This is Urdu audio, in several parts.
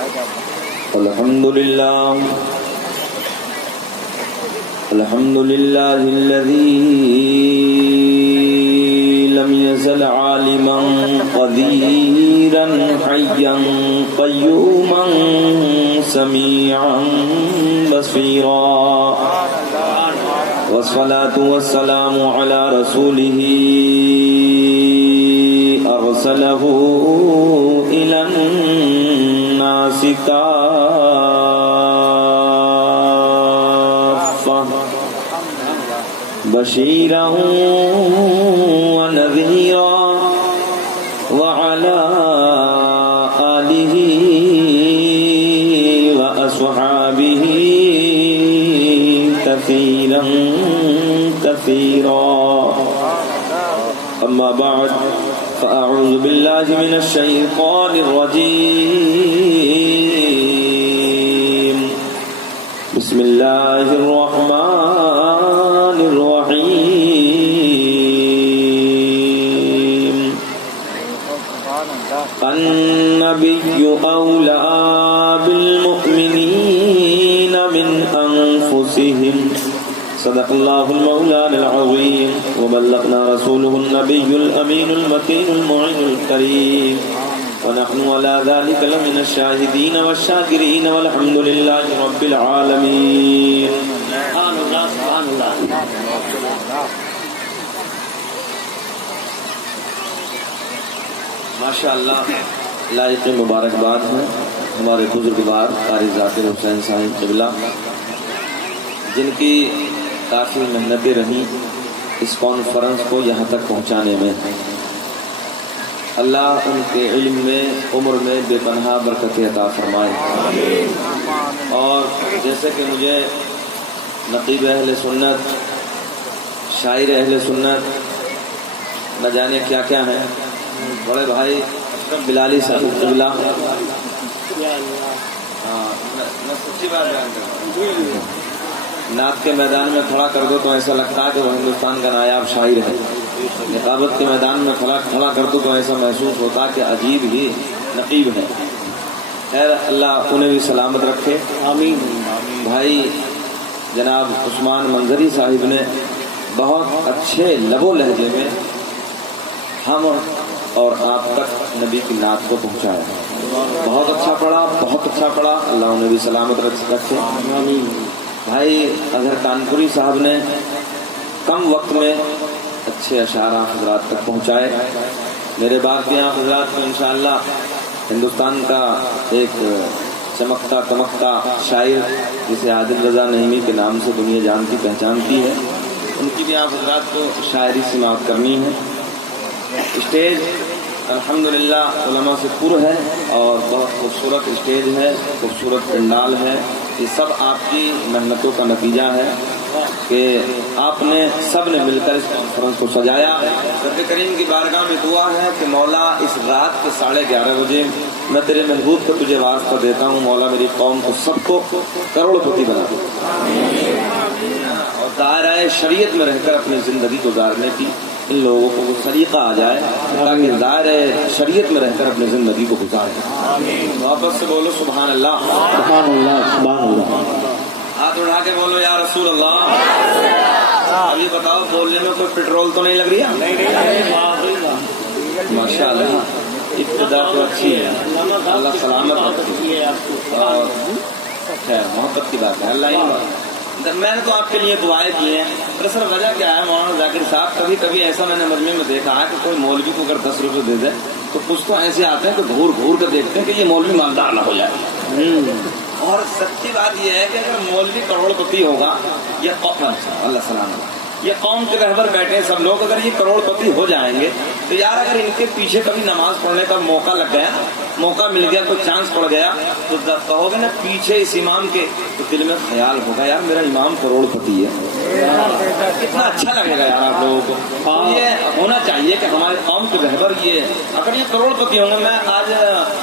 الحمد لله الذي لم يزل عالما قديرا حيا قيوما سميعا بصيرا والصلاة والسلام على رسوله أرسله إلى الناس كافة بشيرا ونذيرا وعلى آله وأصحابه كثيرا كثيرا أما بعد فأعوذ بالله من الشيطان الرجيم بسم الله الرحمن الرحيم النبي أولى بالمؤمنين من أنفسهم صدق الله المولان العظيم وبلغنا رسوله النبي الأمين المكين المعين الكريم ونحن على ذلك لمن الشاهدين والشاكرين والحمد لله رب العالمين. سبحان الله سبحان الله. ماشاء اللہ لائق مبارکباد ہے ہمارے بزرگوار قاری ذاکر حسین صاحب قبلہ، جن کی کافی محنتیں رہیں اس کانفرنس کو یہاں تک پہنچانے میں. اللہ ان کے علم میں عمر میں بے پناہ برکت عطا فرمائے. اور جیسے کہ مجھے نقیب اہل سنت، شاعر اہل سنت، نہ جانے کیا کیا ہیں، بڑے بھائی بلالی صاحب قبلہ، سچی بات نعت کے میدان میں کھڑا کر دو تو ایسا لگتا ہے کہ وہ ہندوستان کا نایاب شاعر ہے. نقابت کے میدان میں کھڑا کر دو تو ایسا محسوس ہوتا کہ عجیب ہی نقیب ہے. خیر اللہ انہیں بھی سلامت رکھے. آمین. بھائی جناب عثمان منظری صاحب نے بہت اچھے لب و لہجے میں ہم اور آپ تک نبی کی نعت کو پہنچایا. بہت اچھا پڑھا، بہت اچھا پڑھا. اللہ انہیں بھی سلامت رکھے. آمین. بھائی اظہر کانپوری صاحب نے کم وقت میں اچھے اشعار حضرات تک پہنچائے. میرے بعد بھی آپ حضرات کو انشاءاللہ ہندوستان کا ایک چمکتا دمکتا شاعر جسے عادل رضا نعیمی کے نام سے دنیا جانتی پہچانتی ہے، ان کی بھی آپ حضرات کو شاعری سماعت کرنی ہے. اسٹیج الحمدللہ علماء سے پر ہے اور بہت خوبصورت اسٹیج ہے، خوبصورت پنڈال ہے. یہ سب آپ کی محنتوں کا نتیجہ ہے کہ آپ نے سب نے مل کر اس کانفرنس کو سجایا. رب کریم کی بارگاہ میں دعا ہے کہ مولا اس رات کے 11:30 بجے میں تیرے محبوب کو تجھے واسطہ دیتا ہوں، مولا میری قوم کو سب کو کروڑ پتی بنا دے اور دائرہ شریعت میں رہ کر اپنی زندگی گزارنے کی ان لوگوں کو وہ طریقہ آ جائے تاکہ دائرہ شریعت میں رہ کر اپنی زندگی کو گزارے. واپس سے بولو سبحان اللہ سبحان اللہ سبحان اللہ. ہاتھ اٹھا کے بولو یا رسول اللہ. ابھی بتاؤ بولنے میں کوئی پٹرول تو نہیں لگ رہی ہے؟ ماشاء اللہ ابتدا تو اچھی ہے. اللہ سلامت رکھے اور خیر محبت کی بات ہے. اللہ میں نے تو آپ کے لیے دعائیں کی ہیں. دراصل وجہ کیا ہے مولانا ذاکر صاحب، کبھی کبھی ایسا میں نے مجمع میں دیکھا ہے کہ کوئی مولوی کو اگر 10 روپے دے دے تو کچھ تو ایسے آتے ہیں کہ گھور گھور کے دیکھتے ہیں کہ یہ مولوی مالدار نہ ہو جائے. اور سچی بات یہ ہے کہ اگر مولوی کروڑ پتی ہوگا یہ قوم، اللہ سلامت، یہ قوم کے رہبر بیٹھے ہیں سب لوگ، اگر یہ کروڑ پتی ہو جائیں گے تو یار اگر ان کے پیچھے کبھی نماز پڑھنے کا موقع لگ گیا، موقع مل گیا، کوئی چانس پڑ گیا تو کہو گے نا پیچھے اس امام کے، تو دل میں خیال ہوگا یار میرا امام کروڑ پتی ہے. کتنا اچھا لگے گا یار آپ لوگوں کو. یہ ہونا چاہیے کہ ہمارے قوم کے رہبر یہ اگر یہ کروڑ پتی ہوں گے. میں آج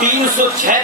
306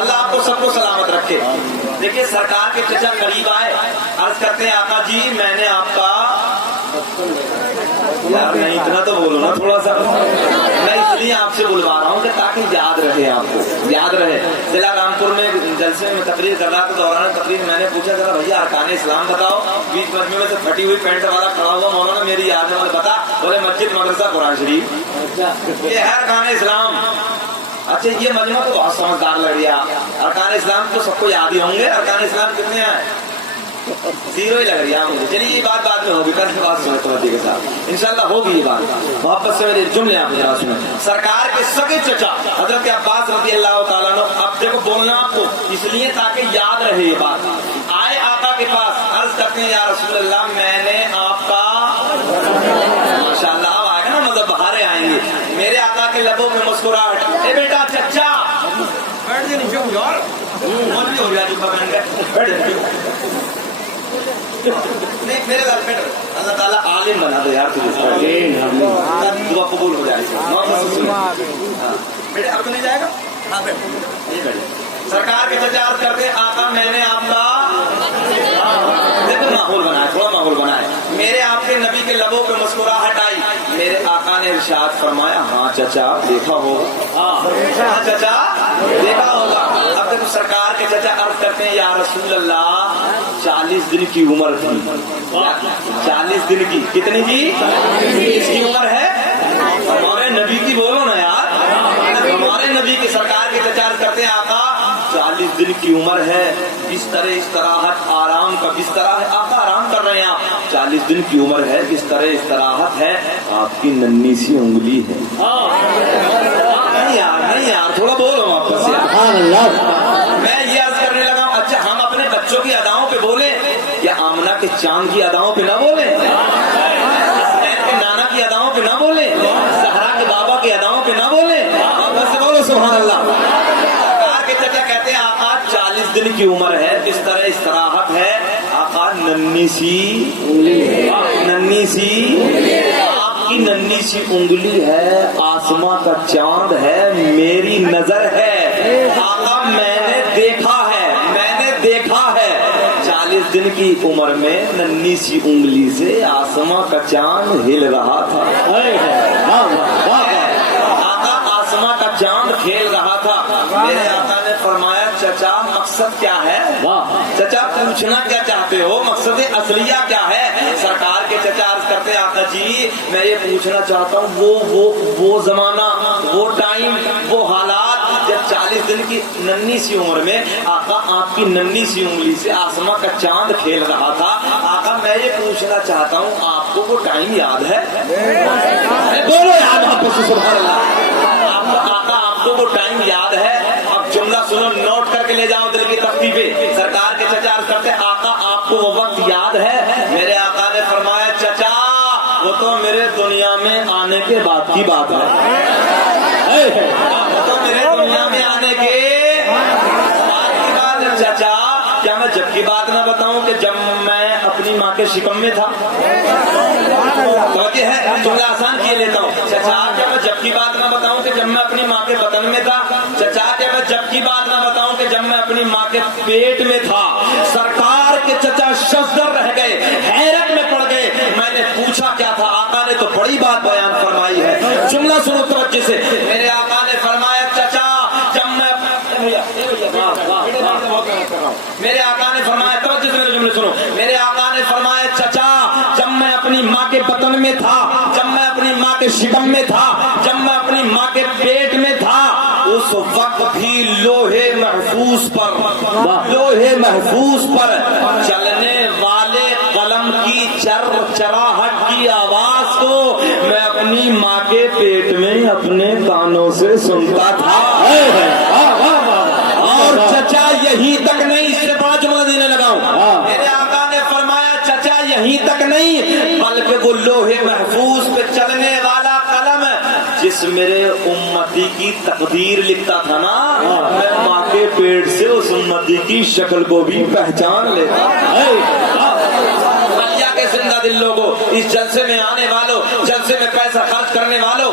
اللہ آپ کو سب کو سلامت رکھے. دیکھیے سرکار کے چچا قریب آئے, عرض کرتے ہیں آقا جی میں نے آپ کا, یار نہیں اتنا تو بولو نا تھوڑا سا, میں اس لیے آپ سے بلوا رہا ہوں کہ تاکہ یاد رہے, آپ کو یاد رہے. ضلع رامپور میں جلسے میں تقریر کر رہا تھا, دوران تقریر میں نے پوچھا کہ بھیا ارکان اسلام بتاؤ. بیچ مجمے میں سے پھٹی ہوئی پینٹ والا کھڑا ہوا مولانا میری یاد میں بتا, بولے مسجد مدرسہ قرآن شریف, یہ ہے ارکان اسلام. اچھا یہ مجمع تو بہت سمجھدار لگ رہا, ارکان اسلام تو سب کو یاد ہی ہوں گے, ارکان اسلام کتنے ہیں؟ 0 ہی لگ رہی ہے مجھے. چلیے یہ بات بعد میں ہوگی, کل کی بات سنیں توجہ کے ساتھ انشاءاللہ ہوگی یہ بات. محبت سے میرے جملے آپ ذرا سنیں. سرکار کے سگے چچا حضرت عباس رضی اللہ تعالیٰ عنہ, اب دیکھو بولنا آپ کو اس لیے تاکہ یاد رہے یہ بات. آئے آقا کے پاس, عرض کرتے ہیں یا رسول اللہ میں نے آپ کا, ماشاءاللہ اب آئے گا نا مطلب بہارے آئیں گے, میرے آقا کے لبوں میں مسکراہٹ, اے بیٹا چچا بیٹھ جائے نہیں یار مولوی ہو گیا جو بہن گئے بیٹھ نہیں میرے گھر بیٹھ, اللہ تعالیٰ عالم بنا دے یار تجھے, دعا قبول ہو جائے گی. بیٹے اب تو نہیں جائے گا, ہاں بیٹھ یہ بیٹھے. سرکار کے چچا کرتے آقا میں نے آپ کا, دیکھو ماحول بنایا, تھوڑا ماحول بنایا, میرے آپ کے نبی کے لبوں پہ مسکراہٹ آئی. میرے آقا نے ارشاد فرمایا ہاں چچا دیکھا ہوگا, ہاں چچا دیکھا ہوگا. اب دیکھو سرکار کے چچا عرض کرتے ہیں یا رسول اللہ 40 دن کی عمر تھی. 40 دن کی کتنی جی؟ اس کی عمر ہے ہمارے نبی کی, بولو نا یار, ہمارے نبی کے سرکار کے چچا عرض کرتے ہیں آقا 40 دن کی عمر ہے, بستر استراحت آرام کا بستر ہے, آقا آرام کر رہے ہیں آپ. 40 دن کی عمر ہے, بستر استراحت ہے, آپ کی ننھی سی انگلی ہے. نہیں یار تھوڑا بولو واپس سے. میں یہ عرض کرنے لگا ہوں, اچھا ہم اپنے بچوں کی اداؤں پہ بولیں یا آمنہ کے چاند کی اداؤں پہ نہ بولیں, حسنین کے نانا کی اداؤں پہ نہ بولیں, زہرا کے بابا کی اداؤں پہ نہ بولیں, واپس سے بولو سبحان اللہ. چچا کہتے ہیں آقا 40 دن کی عمر ہے, بستر استراحت ہے, آقا ننھی سی آپ کی ننھی سی انگلی ہے, آسماں کا چاند ہے, میری نظر ہے, آقا میں نے دیکھا ہے 40 دن کی عمر میں ننھی سی انگلی سے آسماں کا چاند ہل رہا تھا. آقا آسماں کا چاند کھیل رہا تھا. میرے آقا نے فرمایا چچا مقصد کیا ہے, چچا پوچھنا کیا چاہتے ہو, مقصد اصلیہ کیا ہے؟ سرکار کے چچا عرض کرتے آقا جی میں یہ پوچھنا چاہتا ہوں وہ زمانہ, وہ ٹائم, وہ حالات جب 40 دن کی ننھی سی عمر میں آقا آپ کی ننھی سی انگلی سے آسماں کا چاند کھیل رہا تھا. آقا میں یہ پوچھنا چاہتا ہوں آپ کو وہ ٹائم یاد ہے؟ بولو یاد آپ کو سبحان اللہ. آقا آپ کو وہ ٹائم یاد ہے؟ اب جملہ سنو, نوٹ کر کے لے جاؤ دل کی تختی پہ. سرکار کے چچا عرض کرتے آقا آپ کو وہ وقت یاد ہے؟ میرے آقا نے فرمایا چچا وہ تو میرے دنیا میں آنے کے بعد کی بات ہے, وہ تو میرے دنیا میں آنے کے بعد کی بات ہے. چچا کیا میں جب کی بات نہ بتاؤں کہ جب میں اپنی ماں کے شکم میں تھا؟ توجہ ہے, جملہ آسان کیے لیتا ہوں. چچا کیا میں جب کی بات نہ بتاؤں کہ جب میں اپنی ماں کے بطن میں تھا؟ چچا کیا میں جب کی بات نہ بتاؤں کہ جب میں اپنی ماں کے پیٹ میں تھا؟ سرکار کے چچا شزدر رہ گئے, حیرت میں پڑ گئے. میں نے پوچھا کیا تھا؟ آقا نے تو بڑی بات بیان فرمائی ہے, جملہ سنو توجہ سے. میرے آقا نے فرمایا چچا جب میں میرے آقا نے فرمایا توجہ سے میرے جملے سنو. میرے آقا نے فرمایا چچا جب میں اپنی ماں کے بطن میں تھا, جب میں اپنی ماں کے شکم میں تھا, جب میں اپنی ماں کے پیٹ میں تھا, اس وقت بھی لوہے محفوظ پر چلنے والے قلم کی چراہٹ کی آواز کو میں اپنی ماں کے پیٹ میں اپنے کانوں سے سنتا تھا. اور چچا یہی تک نہیں, اس سے بڑا جملہ دینے لگا ہوں. میرے آقا نے فرمایا چچا یہی تک نہیں بلکہ وہ لوہے محفوظ پہ چلنے والا قلم جس میرے امتی کی تقدیر لکھتا تھا نا, میں ماں کے پیٹ سے اس امتی کی شکل کو بھی پہچان لیتا. کے زندہ دل لوگوں, اس جلسے میں آنے والوں, جلسے میں پیسہ خرچ کرنے والوں,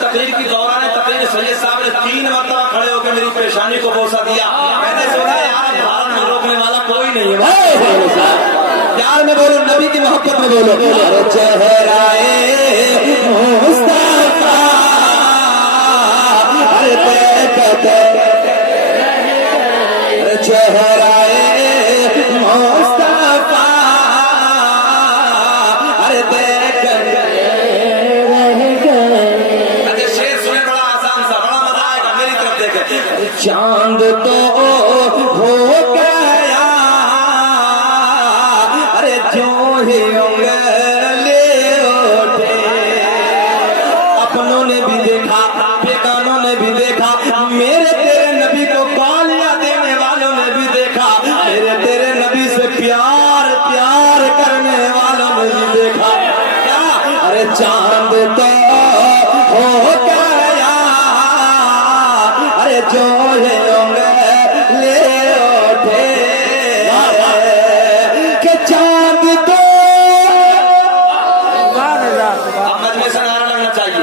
تقریر کی دوران تقریر سید صاحب نے 3 مرتبہ کھڑے ہو کے میری پیشانی کو بوسہ دیا. میں نے سوچا یار بھارت میں روکنے والا کوئی نہیں ہے. پیار میں بولو, نبی کی محبت میں بولو. چہرائے مصطفیٰ چہرائے مصطفیٰ ارے دیکھ شیر سنے, بڑا آسان سا, بڑا مزہ آئے گا, میری طرف دیکھیں. چاند تو ہو گیا ارے جو ہی انگلے اٹھے, اپنوں نے بھی دیکھا بیگانوں نے بھی دیکھا, میرے تیرے نبی کو گالیاں دینے والوں نے بھی دیکھا, میرے تیرے نبی سے پیار کرنے والوں نے بھی دیکھا. کیا ارے چاند تو ہو گیا ارے جو ہے انگلے اٹھے کہ چاند تو. اب مجمع سے نعرہ لگنا چاہیے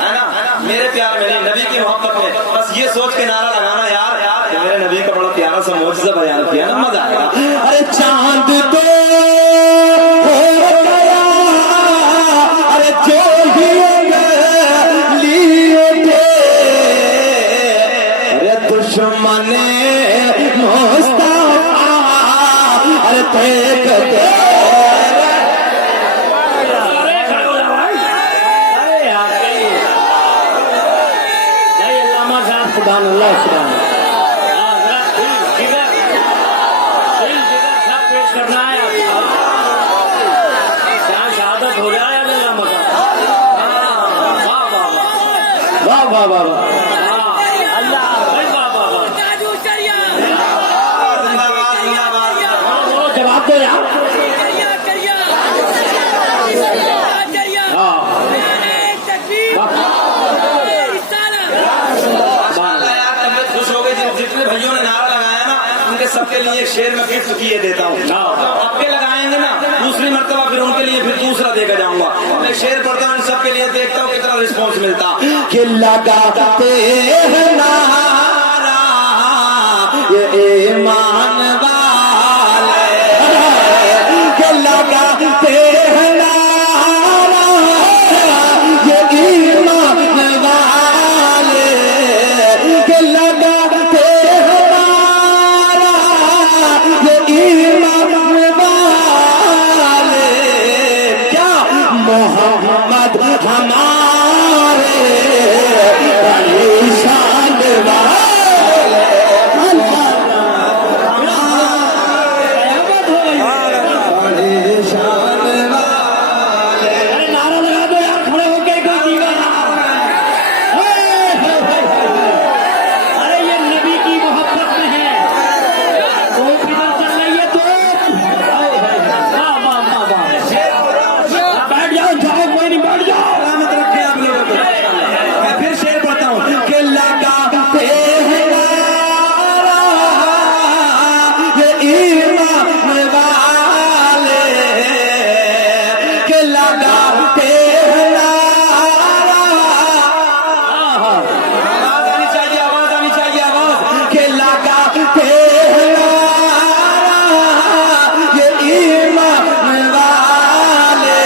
ہے نا, میرے پیار میں نہیں, نبی کی محبت میں. بس یہ سوچ کے نعرہ لگانا یار کہ میرے نبی کا بڑا پیارا سا معجزہ بیان کیا نا, مزہ آئے گا. ارے چاند تو ہو گیا ارے جو ہی انگلی اٹھے ارے دشمن مصطفیٰ ارے دیکھ سبحان اللہ سبحان اللہ. پیش کرنا ہے شہادت ہو جائے. واہ واہ واہ واہ, اللہ جواب دو یار. جتنے بھائیوں نے نعرہ لگایا نا ان کے سب کے لیے ایک شعر میں گفٹ کیے دیتا ہوں. اب کے لگائیں گے نا دوسری مرتبہ پھر ان کے لیے پھر دوسرا دے کر جاؤں گا. میں شعر پڑھتا ہوں ان سب کے لیے, دیکھتا ہوں کتنا رسپانس ملتا. کہ لگاتے ہیں نعرہ یہ ایمان والے, کہ لگاتے ہیں نعرہ یہ ایمان والے, کہ لگاتے محمد ہمارے بڑی شان والے, بڑی شان والے. نعرہ لگا دو یار, کھڑے ہو کے کوئی دیوانہ. ارے یہ نبی کی محبت میں ہے, کوئی کدھر چل رہی ہے تو بیٹھ جاؤ, جاؤ کوئی نہیں, بیٹھ جاؤ. سلامت رکھے آپ لوگوں کو. میں پھر شعر پڑھتا ہوں کہ لگاتے ہیں نعرہ یہ ایمان والے, کہ لگاتے ہیں نعرہ. آواز آنی چاہیے, آواز آنی چاہیے, آواز. کہ لگاتے ہیں نعرہ یہ ایمان والے,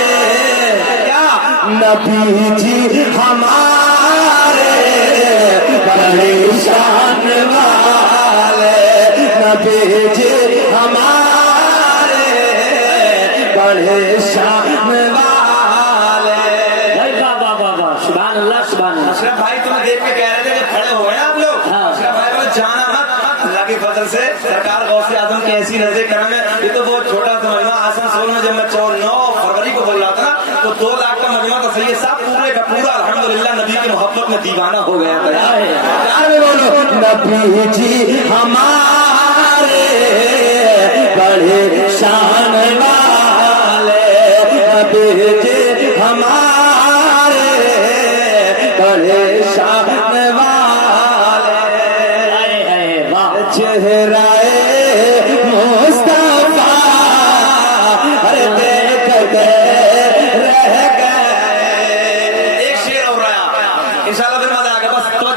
نبی جی ہمارے بڑے شان والے, نبی جی ہمارے بڑے شان والے. سبحان اللہ سبحان اللہ. اشرف بھائی تمہیں دیکھ کے کہہ رہے تھے کہ کھڑے ہو گئے آپ لوگ. اشرف بھائی بولے جانا مت, اللہ کے فضل سے سرکار غوث اعظم کی ایسی نظر کرم ہے. یہ تو بہت چھوٹا تھا مجمع. آسنسول میں جب میں 9 فروری کو بول رہا تھا نا تو 2 لاکھ کا مجمع تھا. سید صاحب پورے کا پورا الحمدللہ نبی کی محبت میں دیوانہ ہو گیا تھا. پیار میں بولو, نبی جی ہمارے بڑے شان والے, نبی جی ہمارے بڑے شان والے. چہرائے مصطفیٰ ارے دیکھتے رہ گئے. ایک شعر ہو رہا ہے,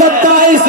27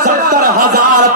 70,000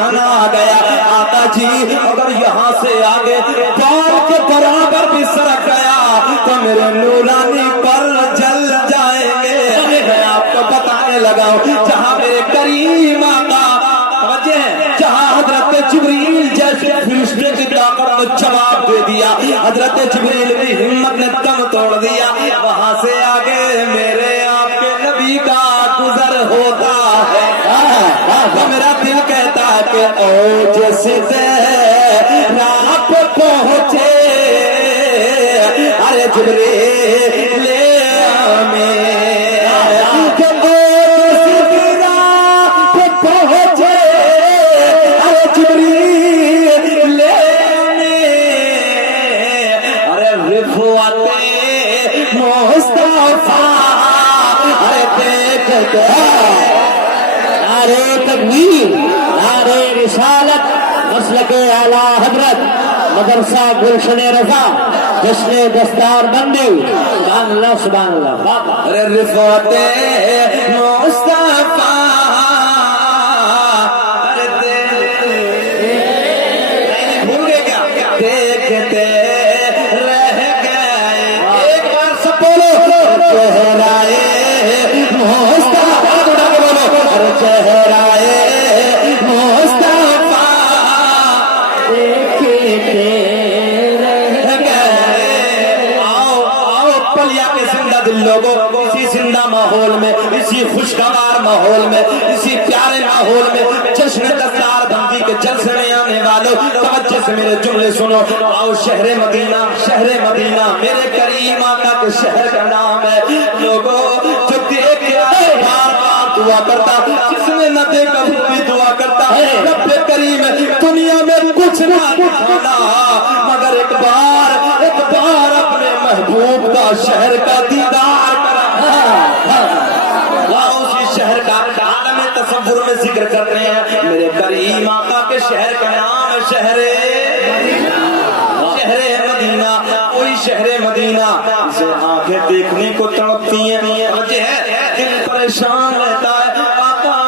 ٹھکانا آ گیا. آقا جی اگر یہاں سے آگے پاؤں کے برابر بھی سرک گیا تو میرے نورانی پر جل جائیں گے. میں آپ کو بتانے لگا ہوں جہاں میرے کریم آقا جہاں حضرت جبریل جیسے فرشتے کی طاقت کو جواب دے دیا, حضرت جبریل کی ہمت نے دم توڑ دیا, وہاں سے آگے میرے آپ کے نبی کا گزر ہوتا ہے. میرا دل کہتا ہے کہ اوج سے رات پہنچے ارے جبریل لے میں نعرے تکبیر, نعرے رسالت, مسلک اعلی حضرت مدرسہ گلشن رضا جشن دستار بندی. سبحان اللہ سبحان اللہ. ارے رفعت مصطفیٰ بھول گئے کیا دیکھتے رہ گئے. ایک بار سب بولو چہرائے مصطفیٰ, بولو چہرائے مصطفیٰ دیکھتے رہ گئے. آؤ آؤ پلیا کے زندہ دل لوگوں, اسی زندہ ماحول میں, اسی خوشگوار ماحول میں, اسی پیارے ماحول میں جشن دستار بندی کے جلسے میں آنے والوں توجہ سے میرے جملے سنو. آؤ شہر مدینہ, شہر مدینہ میرے کریم آقا کے شہر کا نام ہے. لوگوں جو دیکھ کے بار بار دعا کرتا, جس نے نہ دیکھا وہ بھی دعا کرتا ہے رب کریم دنیا میں کچھ نہ دکھانا مگر ایک بار اپنے محبوب کا شہر کا دیدار کرا. اسی شہر کا عالم تصور میں ذکر کر رہے ہیں. میرے کریم آقا کے شہر کا نام شہر مدینہ. وہی شہر مدینہ سے آنکھیں دیکھنے کو تڑپتی ہیں, وجہ ہے دل پریشان رہتا ہے. آقا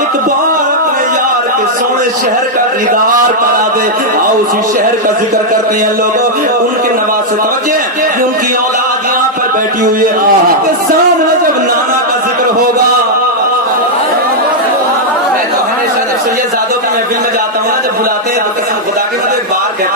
ایک بار اپنے یار کے سونے شہر کا دیدار کرا دے. آؤ اسی شہر کا ذکر کرتے ہیں لوگوں, ان کے نواز سے توجہ ہے کہ ان کی اولاد یہاں پر بیٹھی ہوئی ہے. کہ سامنے جب نانا کا ذکر ہوگا, میں تو ہمیشہ جب سید زادوں کی محفل میں جاتا ہوں نا, جب بلاتے ہیں تو قسم خدا کی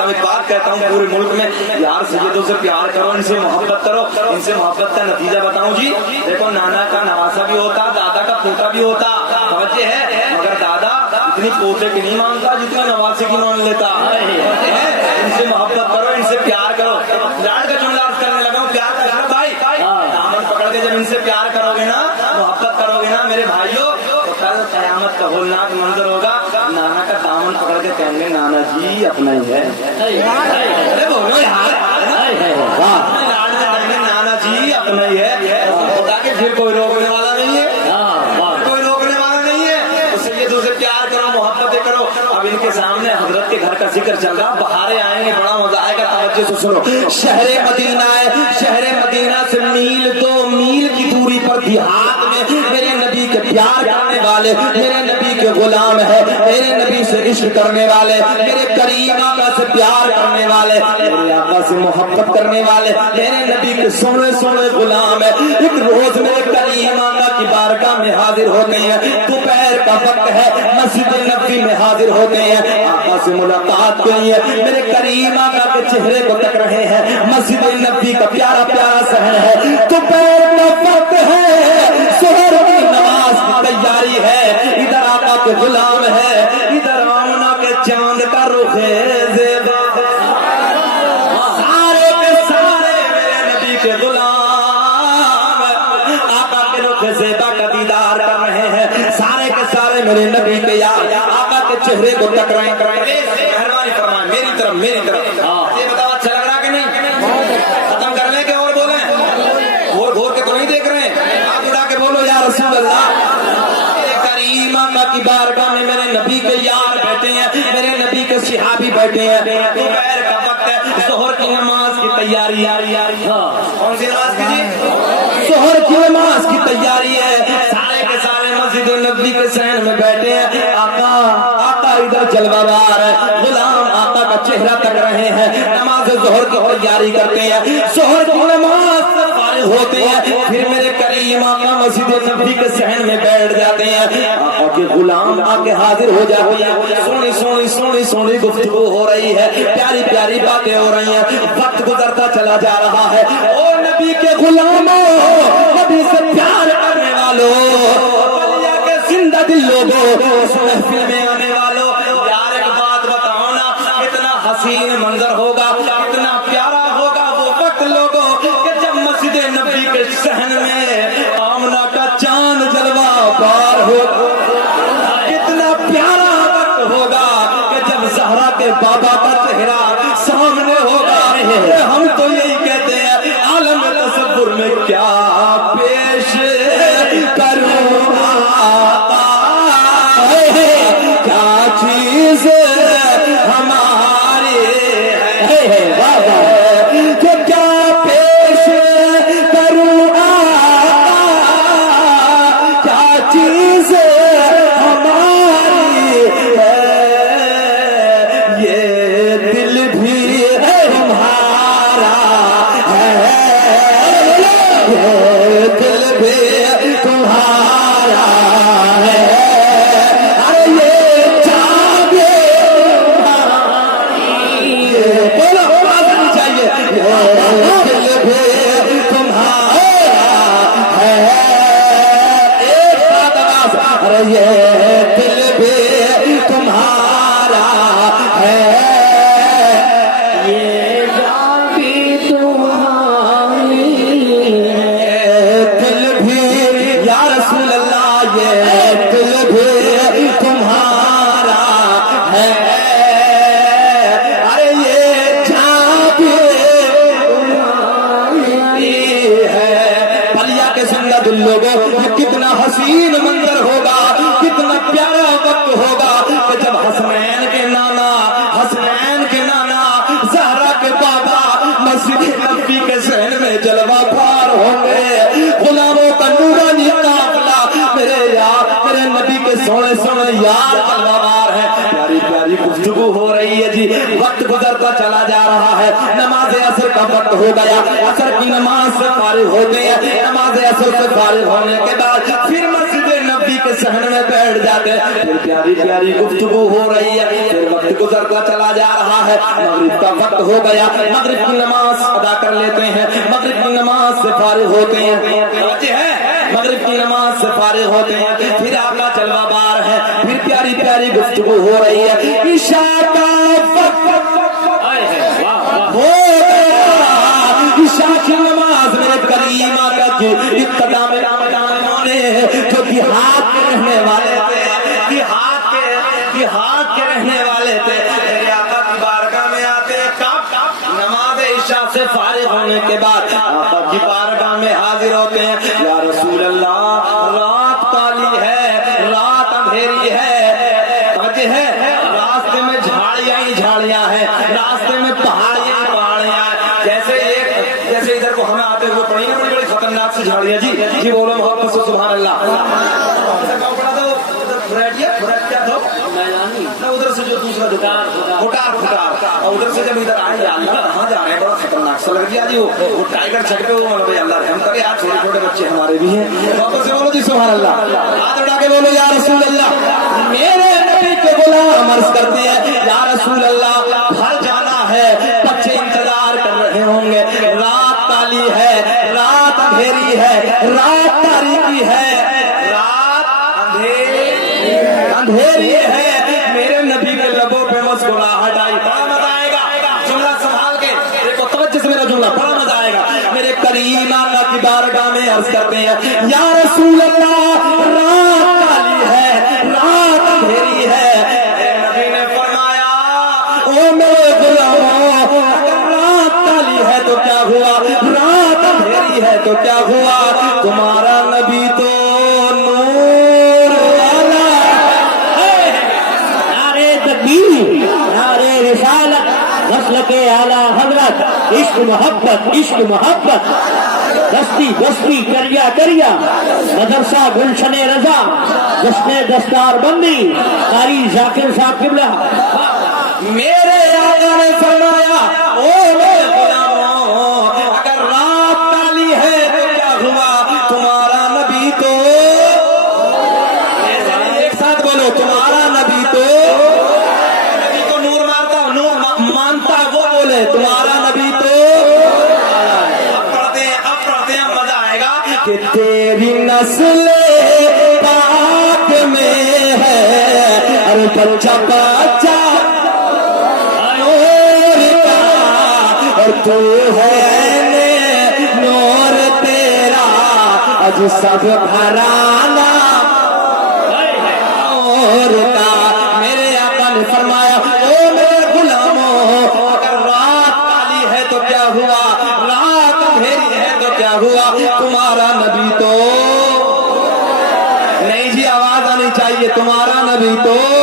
ایک بات کہتا ہوں پورے ملک میں, یار سیدوں سے پیار کرو, ان سے محبت کرو. ان سے محبت کا نتیجہ بتاؤں جی, دیکھو نانا کا نواسا بھی ہوتا, دادا کا پوتا بھی ہوتا, سمجھتے ہیں, مگر دادا اتنی پوتے کی نہیں مانگتا جتنا نواسے کی مان لیتا. ان سے محبت کرو, ان سے پیار کرو. لاڈ کا جملہ کرنے لگا ہوں, پیار کرو بھائی, دامن پکڑ کے جب ان سے پیار کرو گے نا, محبت کرو گے نا میرے بھائیوں, تو کل قیامت کا ہولناک منظر ہوگا. نانا کا دامن پکڑ کے کہیں گے نانا جی اپنا ہی ہے. بولو یار, نانا جی اپنا ہی ہے. ہوتا کہ پھر کوئی روکنے والا نہیں ہے, کوئی روکنے والا نہیں ہے. اس سے یہ دوسرے پیار کرو, محبتیں کرو. اب ان کے سامنے حضرت کے گھر کا ذکر چل رہا, بہاریں آئیں گے, بڑا مزہ آئے گا. توجہ سے سنو, شہر مدینہ ہے. شہر مدینہ سے میل 2 میل کی دوری پر دیہات میں میرے نبی کے پیار کرنے والے, میرے نبی کے غلام ہے, میرے نبی سے عشق کرنے والے, میرے کریم آقا سے پیار کرنے والے, میرے آقا سے محبت کرنے والے, میرے نبی کے سونے سونے غلام ہے. ایک روز میرے کریم آقا کی بارگاہ میں حاضر ہوتے ہیں. دوپہر کا وقت ہے, مسجد نبوی میں حاضر ہوتے ہیں. آقا سے ملاقات ہوئی ہے, میرے کریم آقا کے چہرے کو تک رہے ہیں. مسجد نبوی کا پیارا پیارا صحن ہے. دوپہر کا وقت ہے, سحر کی نماز کی تیاری ہے. ادھر آقا کے غلام ہے, ادھر آمنہ کے چاند کا رخ ہے زیبا. سارے کے سارے میرے نبی کے غلام آقا کے رخ زیبا کا دیدار کر رہے ہیں. سارے کے سارے میرے نبی کے یار آقا کے چہرے کو تک رہے ہیں. مہربانی فرمائیں میری طرف, میری طرف. یہ بتاؤ اچھا لگ رہا کہ نہیں؟ ختم کر لیں کہ اور بولیں؟ گھور کے تو نہیں دیکھ رہے ہیں, آپ اڑا کے بولو یا رسول اللہ. کریم آقا کی بارگاہ میں میرے نبی کے یار بیٹھے ہیں, میرے نبی کے صحابی بیٹھے ہیں. دوپہر کا وقت ہے, ظہر کی نماز کی تیاری. کون سی نماز کی جی؟ ظہر کی نماز کی تیاری ہے. سارے کے سارے مسجد نبوی کے صحن میں بیٹھے ہیں. آقا ادھر جلوہ بار ہے، غلام آقا کا چہرہ تک رہے ہیں، نماز ظہر کی تیاری کرتے ہیں، ظہر کی نماز سے فارغ ہوتے ہیں، پھر میرے کریم آقا مسجد نبوی کے صحن میں بیٹھ جاتے ہیں، آقا کے غلام آکے حاضر ہو جاتے ہیں، سونی سونی سونی سونی گفتگو ہو رہی ہے، پیاری پیاری باتیں ہو رہی ہیں، وقت گزرتا چلا جا رہا ہے، او نبی کے غلاموں، نبی سے پیار کرنے والوں، زندہ دل لوگوں، اس محفل میں آنے والوں، یار ایک بات بتاؤ نا، اتنا حسین منظر ہوگا، اتنا پیارا ہوگا وہ وقت لوگوں کہ جب مسجد نبی کے صحن میں آمنہ کا چاند جلوہ بار ہوگا، اتنا پیارا وقت ہوگا کہ جب زہرا کے بابا کا چہرہ سامنے ہوگا، ہم تو یہی کہتے ہیں عالم تصور میں کیا پیش کروں، کیا چیز ہماری ہے کہ کیا پیش کروں، کیا چیز ہماری ہے، یہ دل بھی تمہارا ہے، یہ دل بھی تمہارا ہے، یہ دل بھی تمہارا ہے، یہ جان بھی تمہاری ہے، دل بھی یا رسول اللہ یہ دل بھی تمہارا ہے، ارے یہ جان بھی تمہاری ہے، بلیا کے زندہ دل لوگوں، یہ کتنا حسین منظر ہوگا، کتنا پیارا وقت ہوگا کہ جب حسنین کے نانا زہرا کے بابا مسجد نبوی کے صحن میں جلوہ بار ہوں گے، غلاموں کا نورانی قافلہ میرے نبی کے سونے سونے یار جلوہ بار ہے، پیاری پیاری گفتگو ہو رہی ہے جی، وقت گزرتا چلا جا رہا ہے، نماز عصر کا وقت ہو گیا، عصر کی نماز سے فارغ ہوتے ہیں، نماز عصر سے فارغ ہونے کے بعد پھر مسجد نبی کے صحن میں بیٹھ جاتے ہیں، پھر پیاری پیاری گفتگو ہو رہی ہے، پھر وقت گزرتا چلا جا رہا ہے، مغرب کا وقت ہو گیا، مغرب کی نماز ادا کر لیتے ہیں، مغرب کی نماز سے فارغ ہوتے ہیں، مغرب کی نماز سے فارغ ہوتے ہیں، پھر آقا جلوہ بار ہے، پھر پیاری پیاری گفتگو ہو رہی ہے، عشاء کا وقت ہو گیا، عشاء کی نماز میرے کریم آقا کی ابتدا میں جو دیہات کے رہنے والے تھے، دیہات کے رہنے والے تھے، میرے آقا کی بارگاہ میں آتے کب نماز عشاء سے فارغ ہونے کے بعد آقا کی بارگاہ میں حاضر ہوتے ہیں، یا رسول اللہ رات کالی ہے، رات اندھیری ہے، راستے میں جھاڑیاں ہی جھاڑیاں ہیں، راستے میں پہاڑیاں ہی پہاڑیاں ہیں، جیسے ادھر کو ہمیں آتے ہوئے پڑی نا بڑی بڑی خطرناک سی جھاڑیاں، جی بولو محبت سے سبحان اللہ، ادھر سے جو دوسرا پھٹار ادھر سے جب ادھر آئے اللہ کہاں جا رہے ہیں، بڑا خطرناک سا لگ گیا جی، وہ ٹائیگر چھٹ پہ وہ اللہ رحم کرے، آج چھوٹے چھوٹے بچے ہمارے بھی ہیں، واپس سے بولو جی سبحان اللہ، ہاتھ اٹھا کے بولو یا رسول اللہ، میرے نبی کے غلام عرض کرتے ہیں یا رسول اللہ گھر جانا ہے، بچے انتظار کر رہے ہوں گے، رات کالی ہے، رات اندھیری ہے، رات تاریکی ہے، رات اندھیری ہے، میرے نبی کے لبوں پہ مسکراہٹ آئی، بڑا مزہ آئے گا، جملہ سنبھال کے دیکھو توجہ سے میرا جملہ، بڑا مزہ آئے گا، میرے کریم آقا کی بارگاہ میں عرض کرتے ہیں یا رسول اللہ رات کالی ہے، رات اندھیری ہے، نبی نے فرمایا او میرے غلاموں اگر رات کالی ہے تو کیا ہوا، رات اندھیری ہے تو کیا ہوا، تمہارا نبی تو نور والا ہے، نعرہ تکبیر، نعرہ رسالت، مسلک اعلی حضرت، عشق محبت، عشق محبت، دستی دستی کریا کریا مدرسہ گلشن رضا جشن دستار بندی قاری ذاکر صاحب قبلہ میرے آقا نے فرمایا او میرے غلاموں اگر رات کالی ہے تو کیا ہوا تمہارا نبی تو ایک ساتھ بولو تمہارا نبی تو نبی کو نور مانتا نور مانتا وہ بولے تمہارا نبی تو اب پڑھتے ہیں مزہ آئے گا کہ تیری نسل پاک میں ہے ہر بچہ بچہ تو ہے نور تیرا اج سب گھرانا نور کا میرے آقا نے فرمایا او میرے غلاموں اگر رات کالی ہے تو کیا ہوا رات اندھیری ہے تو کیا ہوا تمہارا نبی تو نہیں جی آواز آنی چاہیے تمہارا نبی تو